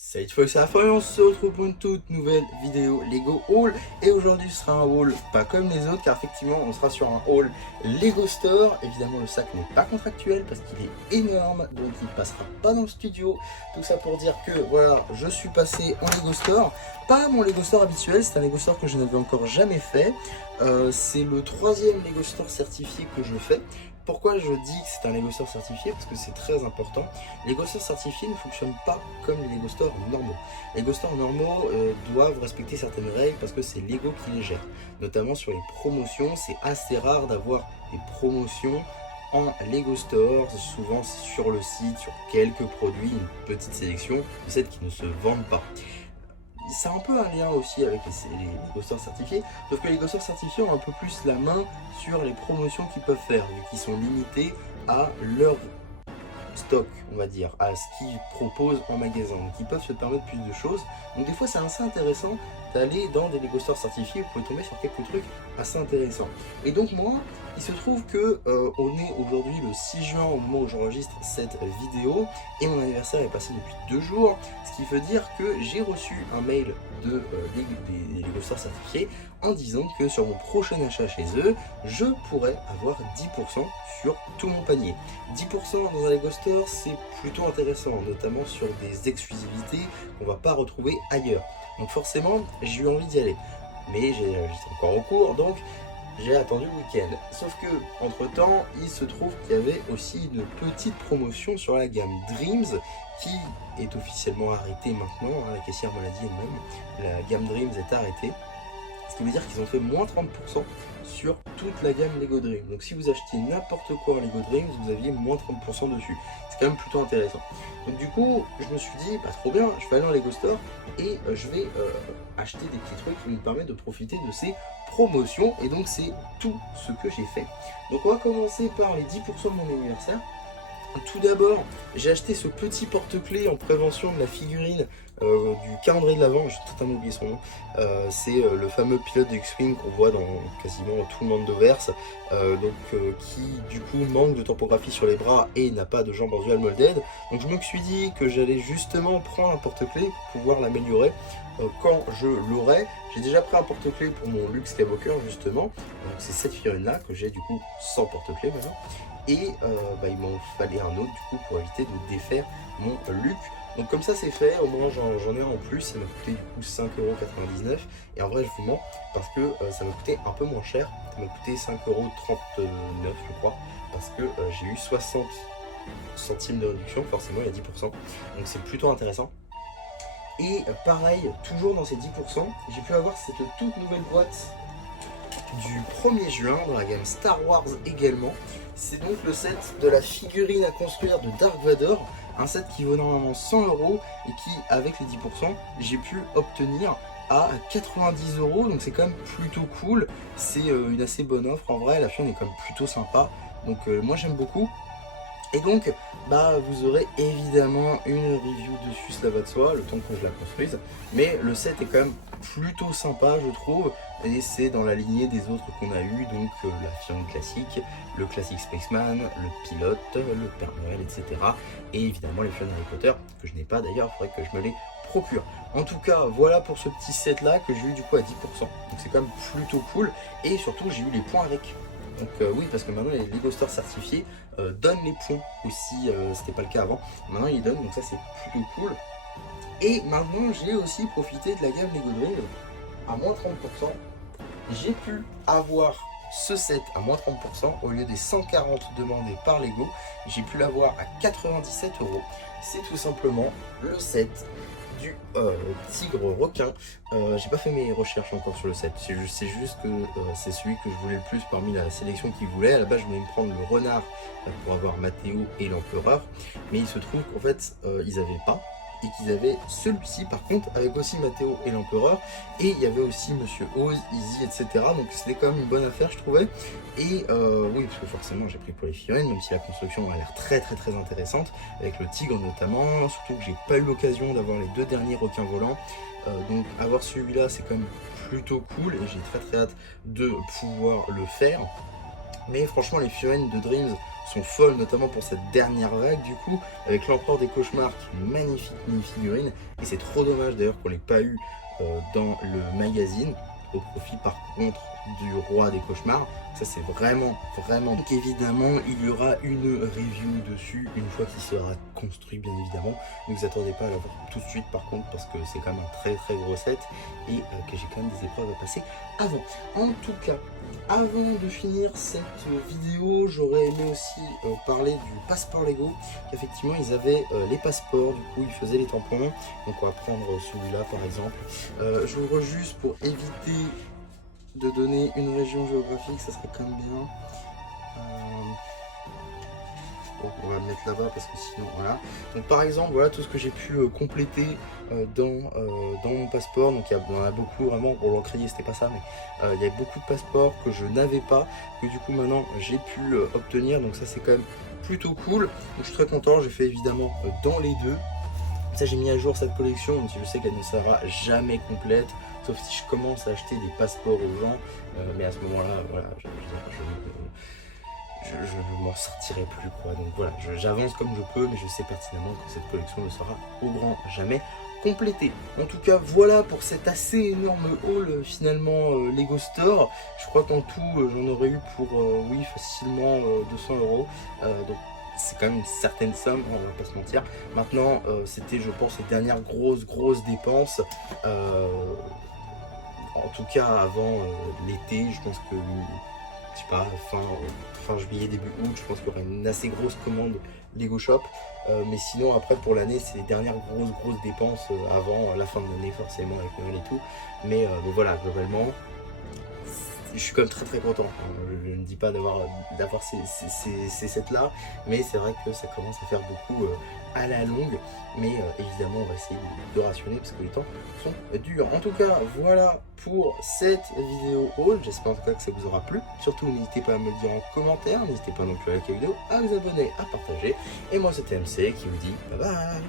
Cette fois que ça va, on se retrouve pour une toute nouvelle vidéo Lego Haul. Et aujourd'hui ce sera un haul pas comme les autres, car effectivement on sera sur un haul Lego Store. Évidemment le sac n'est pas contractuel parce qu'il est énorme, donc il passera pas dans le studio. Tout ça pour dire que voilà, je suis passé en Lego Store. Pas mon Lego Store habituel, c'est un Lego Store que je n'avais encore jamais fait. C'est le troisième Lego Store certifié que je fais. Pourquoi je dis que c'est un Lego Store certifié? Parce que c'est très important. Les Lego Stores certifiés ne fonctionnent pas comme les Lego Stores normaux. Les Lego Stores normaux doivent respecter certaines règles parce que c'est Lego qui les gère. Notamment sur les promotions, c'est assez rare d'avoir des promotions en Lego Stores, souvent sur le site, sur quelques produits, une petite sélection de celles qui ne se vendent pas. C'est un peu un lien aussi avec les Lego Stores certifiés, sauf que les Lego Stores certifiés ont un peu plus la main sur les promotions qu'ils peuvent faire, vu qu'ils sont limités à leur stock, on va dire, à ce qu'ils proposent en magasin. Donc ils peuvent se permettre plus de choses. Donc des fois c'est assez intéressant d'aller dans des Lego Stores certifiés, vous pouvez tomber sur quelques trucs assez intéressants. Et donc moi, il se trouve que on est aujourd'hui le 6 juin au moment où j'enregistre cette vidéo et mon anniversaire est passé depuis 2 jours, ce qui veut dire que j'ai reçu un mail des Lego Stores certifiés en disant que sur mon prochain achat chez eux, je pourrais avoir 10% sur tout mon panier. 10% dans un Lego Store, c'est plutôt intéressant, notamment sur des exclusivités qu'on va pas retrouver ailleurs. Donc forcément, j'ai eu envie d'y aller. Mais j'étais encore au cours, donc j'ai attendu le week-end. Sauf que, entre temps, il se trouve qu'il y avait aussi une petite promotion sur la gamme Dreams, qui est officiellement arrêtée maintenant, hein, la caissière me l'a dit elle-même, la gamme Dreams est arrêtée. Ce qui veut dire qu'ils ont fait moins 30% sur toute la gamme Lego Dream. Donc si vous achetiez n'importe quoi en Lego Dreams, vous aviez moins 30% dessus. C'est quand même plutôt intéressant. Donc du coup, je me suis dit, pas trop bien, je vais aller en Lego Store et je vais acheter des petits trucs qui me permettent de profiter de ces promotions. Et donc c'est tout ce que j'ai fait. Donc on va commencer par les 10% de mon anniversaire. Tout d'abord, j'ai acheté ce petit porte-clés en prévention de la figurine du calendrier de l'Avent, j'ai totalement oublié son nom. C'est le fameux pilote de X-Wing qu'on voit dans quasiment tout le Mandoverse, qui du coup manque de topographie sur les bras et n'a pas de jambes en dual molded. Donc je me suis dit que j'allais justement prendre un porte-clés pour pouvoir l'améliorer quand je l'aurai. J'ai déjà pris un porte-clés pour mon Luke Skywalker justement, donc c'est cette figurine là que j'ai du coup sans porte-clés maintenant. Et il m'en fallait un autre du coup pour éviter de défaire mon Luke. Donc comme ça c'est fait, au moins j'en ai un en plus, ça m'a coûté du coup 5,99€. Et en vrai je vous mens parce que ça m'a coûté un peu moins cher, ça m'a coûté 5,39€ je crois, parce que j'ai eu 60 centimes de réduction, forcément il y a 10%, donc c'est plutôt intéressant. Et pareil, toujours dans ces 10%, j'ai pu avoir cette toute nouvelle boîte du 1er juin dans la gamme Star Wars également. C'est donc le set de la figurine à construire de Dark Vador, un set qui vaut normalement 100€ et qui, avec les 10%, j'ai pu obtenir à 90€, donc c'est quand même plutôt cool. C'est une assez bonne offre en vrai, la figurine est quand même plutôt sympa, donc moi j'aime beaucoup. Et donc, vous aurez évidemment une review dessus, cela va de soi, le temps que je la construise. Mais le set est quand même plutôt sympa, je trouve. Et c'est dans la lignée des autres qu'on a eu, donc la figurine classique, le classique Spaceman, le pilote, le Père Noël, etc. Et évidemment les figurines Harry Potter, que je n'ai pas d'ailleurs, il faudrait que je me les procure. En tout cas, voilà pour ce petit set là que j'ai eu du coup à 10%. Donc c'est quand même plutôt cool. Et surtout, j'ai eu les points avec. Donc oui, parce que maintenant les Lego Stores certifiés donnent les points aussi, c'était pas le cas avant. Maintenant ils donnent, donc ça c'est plutôt cool. Et maintenant j'ai aussi profité de la gamme Lego Dream à moins 30%. J'ai pu avoir ce set à moins 30% au lieu des 140 demandés par Lego. J'ai pu l'avoir à 97€. C'est tout simplement le set du tigre requin. J'ai pas fait mes recherches encore sur le set, c'est juste que c'est celui que je voulais le plus parmi la sélection qu'ils voulaient. À la base je voulais me prendre le renard pour avoir Mathéo et l'empereur, mais il se trouve qu'en fait ils avaient pas, et qu'ils avaient celui-ci par contre avec aussi Mathéo et l'empereur, et il y avait aussi Monsieur Oz, Easy, etc. Donc c'était quand même une bonne affaire je trouvais. Et oui, parce que forcément j'ai pris pour les figurines, même si la construction a l'air très intéressante, avec le tigre notamment, surtout que j'ai pas eu l'occasion d'avoir les deux derniers requins volants. Donc avoir celui-là c'est quand même plutôt cool et j'ai très hâte de pouvoir le faire. Mais franchement les figurines de Dreams sont folles, notamment pour cette dernière vague du coup, avec l'Empereur des Cauchemars, qui est une magnifique mini-figurine, et c'est trop dommage d'ailleurs qu'on l'ait pas eu dans le magazine, au profit par contre du Roi des Cauchemars. Ça c'est vraiment. Donc évidemment il y aura une review dessus une fois qu'il sera construit, bien évidemment. Ne vous attendez pas à l'avoir tout de suite par contre, parce que c'est quand même un très gros set et que j'ai quand même des épreuves à passer avant. En tout cas, avant de finir cette vidéo, j'aurais aimé aussi parler du passeport Lego. Effectivement, ils avaient les passeports, du coup ils faisaient les tampons. Donc on va prendre celui-là par exemple. J'ouvre juste pour éviter de donner une région géographique, ça serait quand même bien. Bon, on va le mettre là-bas parce que sinon voilà. Donc par exemple voilà tout ce que j'ai pu compléter dans mon passeport. Donc il y en a beaucoup vraiment, pour l'encrier c'était pas ça, mais il y a beaucoup de passeports que je n'avais pas, que du coup maintenant j'ai pu obtenir. Donc ça c'est quand même plutôt cool. Donc je suis très content, j'ai fait évidemment dans les deux. Ça j'ai mis à jour cette collection, même si je sais qu'elle ne sera jamais complète, sauf si je commence à acheter des passeports aux gens, mais à ce moment-là, voilà, je m'en sortirai plus quoi. Donc voilà, j'avance comme je peux, mais je sais pertinemment que cette collection ne sera au grand jamais complétée. En tout cas, voilà pour cet assez énorme haul finalement Lego Store. Je crois qu'en tout, j'en aurais eu pour, oui, facilement 200 €. Donc c'est quand même une certaine somme, on va pas se mentir. Maintenant, c'était, je pense, les dernières grosses dépenses. En tout cas, avant l'été, je pense que, je sais pas, fin juillet, début août, je pense qu'il y aura une assez grosse commande Lego Shop. Mais sinon, après, pour l'année, c'est les dernières grosses dépenses avant la fin de l'année, forcément, avec Noël et tout. Mais voilà, globalement, je suis quand même très content. Je ne dis pas d'avoir ces sets là, mais c'est vrai que ça commence à faire beaucoup à la longue. Mais évidemment, on va essayer de rationner parce que les temps sont durs. En tout cas, voilà pour cette vidéo haul. J'espère en tout cas que ça vous aura plu. Surtout, n'hésitez pas à me le dire en commentaire. N'hésitez pas non plus à liker la vidéo, à vous abonner, à partager. Et moi, c'était MC qui vous dit bye bye.